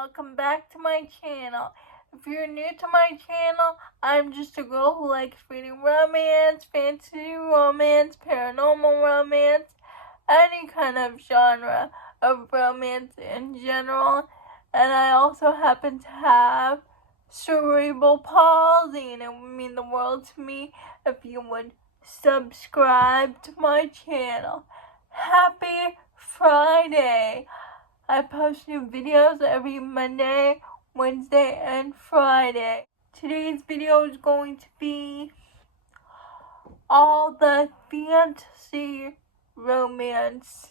welcome back to my channel. If you're new to my channel, I'm just a girl who likes reading romance, fantasy romance, paranormal romance, any kind of genre of romance in general. And I also happen to have cerebral palsy, and it would mean the world to me if you would subscribe to my channel. Happy Friday! I post new videos every Monday, Wednesday, and Friday. Today's video is going to be all the fantasy, romance,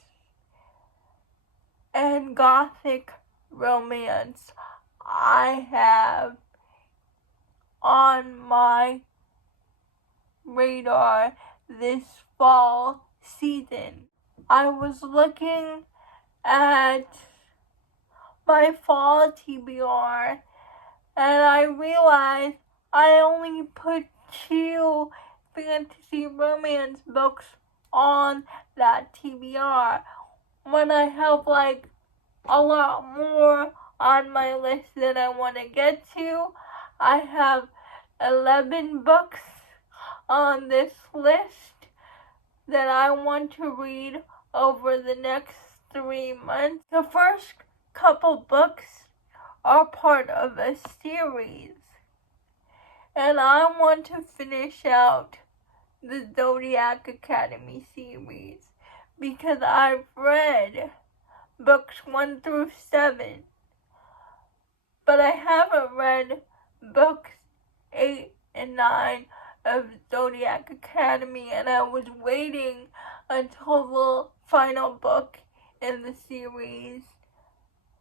and Gothic romance I have on my radar this fall season. I was looking at my fall TBR and I realized I only put 2 fantasy romance books on that TBR when I have like a lot more on my list that I want to get to. I have 11 books on this list that I want to read over the next 3 months. The first couple books are part of a series, and I want to finish out the Zodiac Academy series because I've read books 1 through 7, but I haven't read books 8 and 9 of Zodiac Academy, and I was waiting until the final book in the series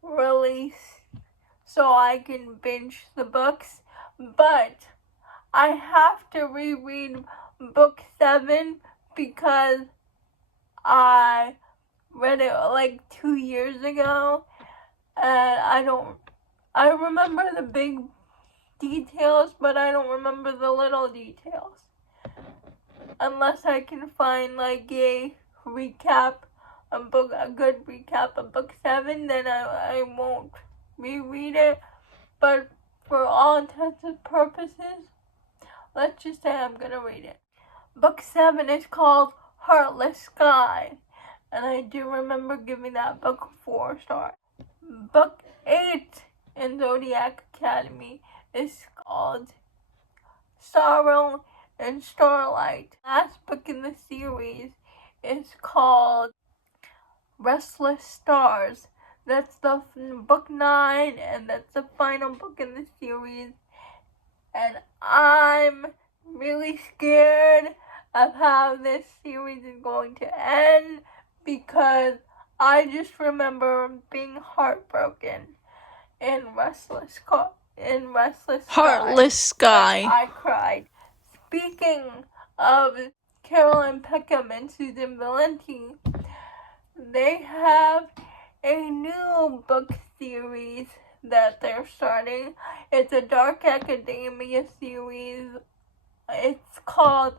release so I can binge the books. But I have to reread book 7 because I read it like 2 years ago, and I remember the big details, but I don't remember the little details. Unless I can find like a recap, a good recap of book 7, then I won't reread it. But for all intents and purposes, let's just say I'm gonna read it. Book 7 is called Heartless Sky, and I do remember giving that book 4 stars. Book 8 in Zodiac Academy is called Sorrow and Starlight. Last book in the series is called Restless Stars. That's the book 9, and that's the final book in the series. And I'm really scared of how this series is going to end because I just remember being heartbroken in Restless Sky. Heartless Sky. I cried. Speaking of Carolyn Peckham and Susan Valenti, they have a new book series that they're starting. It's a dark academia series. It's called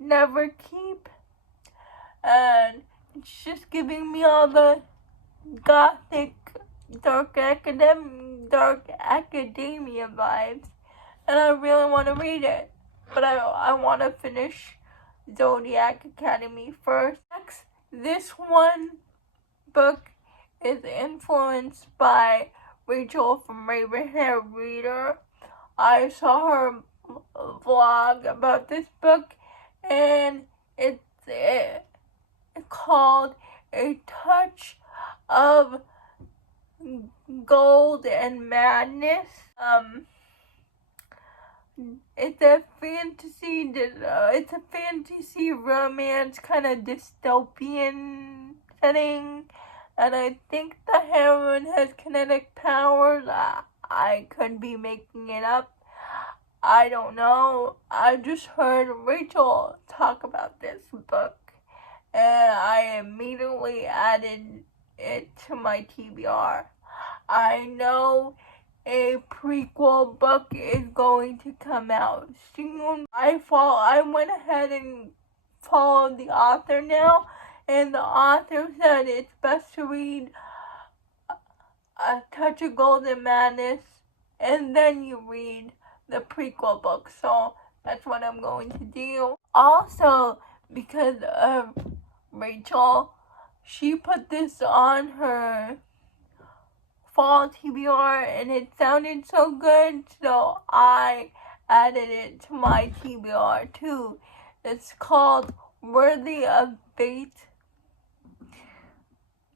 Neverkeep, and it's just giving me all the Gothic dark academia vibes, and I really want to read it, but I want to finish Zodiac Academy first. Next, this one book is influenced by Rachel from Raven Hair Reader. I saw her vlog about this book, and it's called A Touch of Gold and Madness. It's a fantasy romance kind of dystopian setting, and I think the heroine has kinetic powers. I could be making it up. I don't know. I just heard Rachel talk about this book, and I immediately added it to my TBR. I know a prequel book is going to come out soon. I went ahead and followed the author now, and the author said it's best to read A Touch of Golden Madness, and then you read the prequel book. So that's what I'm going to do. Also, because of Rachel, she put this on her fall TBR and it sounded so good, so I added it to my TBR too. It's called Worthy of Fate.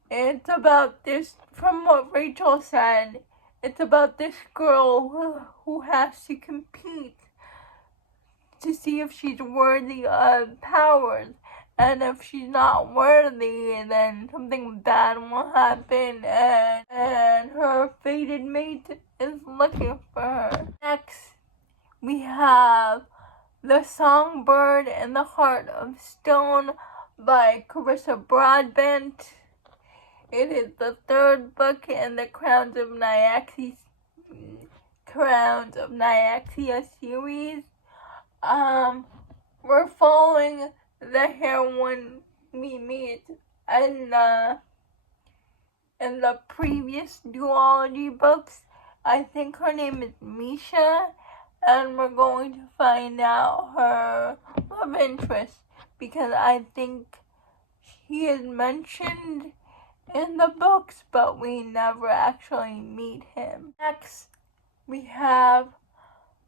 It's about this, from what Rachel said, it's about this girl who has to compete to see if she's worthy of powers. And if she's not worthy, then something bad will happen, and her fated mate is looking for her. Next, we have The Songbird and the Heart of Stone by Carissa Broadbent. It is the third book in the Crowns of Nyaxia series. We're following the heroine we meet in the previous duology books. I think her name is Misha, and we're going to find out her love interest, because I think he is mentioned in the books, but we never actually meet him. Next, we have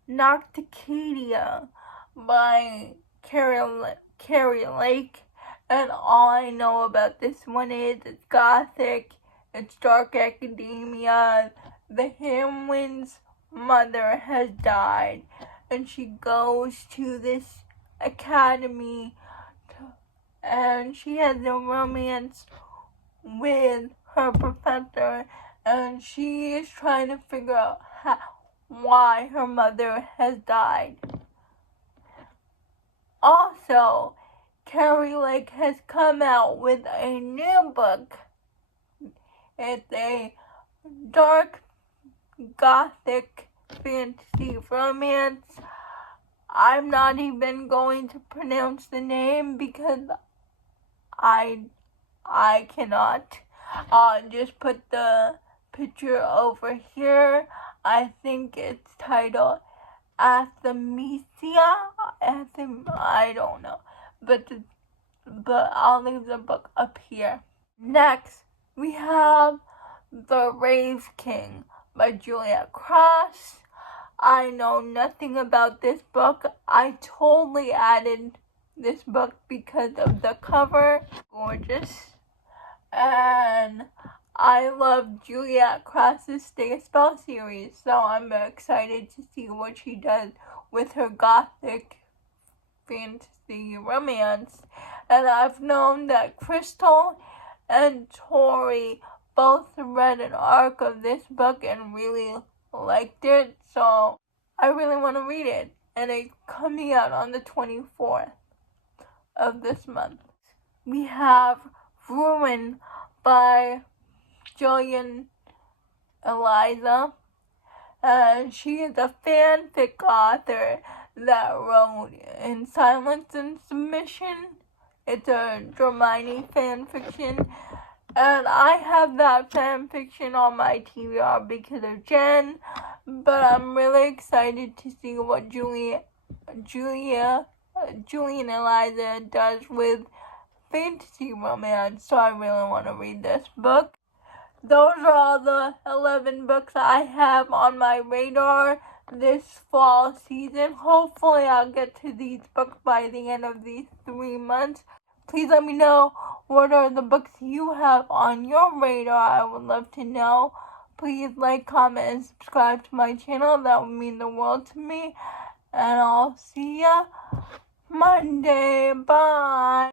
Nocticadia by Carrie Lake, and all I know about this one is it's Gothic, it's dark academia. The heroine's mother has died, and she goes to this academy, and she has a romance with her professor, and she is trying to figure out why her mother has died. Also, Carrie Lake has come out with a new book. It's a dark Gothic fantasy romance. I'm not even going to pronounce the name because I cannot. I'll just put the picture over here. I think it's titled Anathema. I don't know, but I'll leave the book up here. Next, we have The Wraithq by Juliet Cross. I know nothing about this book. I totally added this book because of the cover. Gorgeous. And I love Juliet Cross's Stay a Spell series, so I'm excited to see what she does with her Gothic fantasy romance. And I've known that Crystal and Tori both read an arc of this book and really liked it, so I really want to read it. And it's coming out on the 24th of this month. We have Ruin by Jillian Eliza, and she is a fanfic author that wrote In Silence and Submission. It's a Hermione fanfiction, and I have that fanfiction on my TBR because of Jen, but I'm really excited to see what Julian Eliza does with fantasy romance, so I really want to read this book. Those are all the 11 books I have on my radar this fall season. Hopefully I'll get to these books by the end of these 3 months. Please let me know what are the books you have on your radar. I would love to know. Please like, comment, and subscribe to my channel. That would mean the world to me. And I'll see ya Monday. Bye.